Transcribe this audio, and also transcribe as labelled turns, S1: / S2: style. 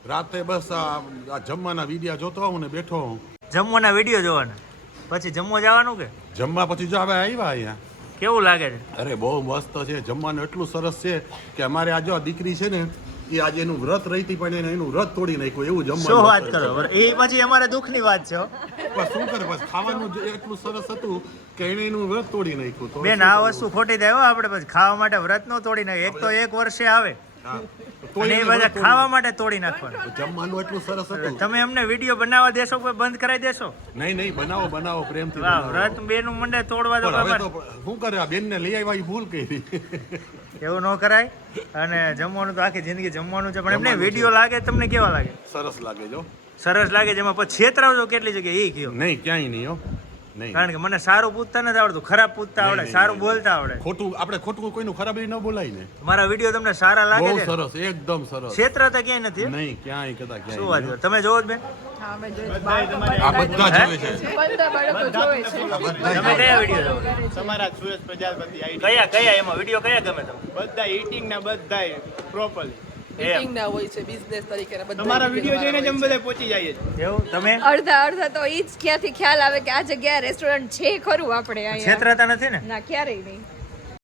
S1: રાતે બસ આ જમવાના વિડિયા જોતો આવું ને બેઠો હું.
S2: જમવાના વિડીયો જોવાના પછી જમવા જવાનું કે
S1: જમવા પછી જો હવે આવ્યા અહીંયા.
S2: કેવું લાગે છે?
S1: અરે બહુ મસ્ત છે, જમવાનું એટલું સરસ છે કે અમારે આ જો દીકરી છે ને એ આજે એનું વ્રત રહીતી પણ એને એનું વ્રત તોડી નાખ્યું એવું
S2: શું
S1: જમવાનું.
S2: વાત કરો? એ પછી અમારે દુઃખની વાત છે હો.
S1: પણ શું કરે બસ ખાવાનું જ એટલું સરસ હતું કે એને એનું વ્રત તોડી નાખ્યું. તો
S2: બેન આ વસ્તુ ખોટી થાય હો. આપણે પછી ખાવા માટે વ્રત નો તોડી નાખે. એક તો એક વર્ષે આવે
S1: હા.
S2: અને એ બધા ખાવા માટે તોડી નાખવાનું.
S1: જમવાનું એટલું સરસ હતું.
S2: તમે અમને વિડીયો બનાવવા દેશો કે બંધ કરાવી દેશો?
S1: નહીં નહીં બનાવો બનાવો પ્રેમથી
S2: વાહ,
S1: બનાવો.
S2: વ્રત બેનું મંડે તોડવા દો
S1: પણ હવે
S2: બાબા.
S1: તો શું કરે આ બેનને લઈ આવ્યા એ ભૂલ કરી.
S2: એવું ન કરાય. અને જમવાનું તો આખી જિંદગી જમવાનું છે પણ એમને વિડીયો લાગે તમને કેવા લાગે?
S1: સરસ લાગે જો.
S2: સરસ લાગે. જેમાં પછી છેતરાવજો કેટલી જગ્યાએ એ કયો.
S1: નહીં ક્યાંય નહીં હો નહીં.
S2: કારણ કે મને સારું પૂછતા નથી આવડતું, ખરાબ પૂછતા આવડે,
S1: નહીં,
S2: સારું
S1: નહીં.
S2: બોલતા આવડે.
S1: ખોટું આપણે ખોટું કોઈનું ખરાબ ન બોલાય ને.
S2: મારા વિડીયો તમને સારા લાગે
S1: બહુ
S2: છે?
S1: સરસ એકદમ સરસ.
S2: છેતરાતા ક્યાંય નથી.
S1: નહીં ક્યાંય કદા
S2: શું વાત
S1: ક્યાંય
S2: કરો? તમે જોવો જ બેન?
S1: આ બધા જોવે છે.
S2: તમે કયા વિડીયો જોવો?
S3: તમારા સુરેશ પ્રજાપતિ આઈડી
S2: કયા કયા એમાં વિડીયો કયા ગમે તમને?
S3: બધા ઈટિંગ ના બધા પ્રોપરલી
S2: એમ.
S4: ના હોય છે બિઝનેસ તરીકે ના બધા
S3: તમારા
S4: video
S3: વિડીયો જોઈને જ
S4: વાળા
S3: અમે બધા પહોંચી જઈએ છીએ.
S2: એવું તમે
S5: અડધા તો ઈ જ ક્યાંથી ખ્યાલ આવે કે આ જગ્યાએ રેસ્ટોરન્ટ છે ખરું આપણે અહીંયા
S2: છેતરાતા નથી ને?
S5: ના ક્યારેય નહીં.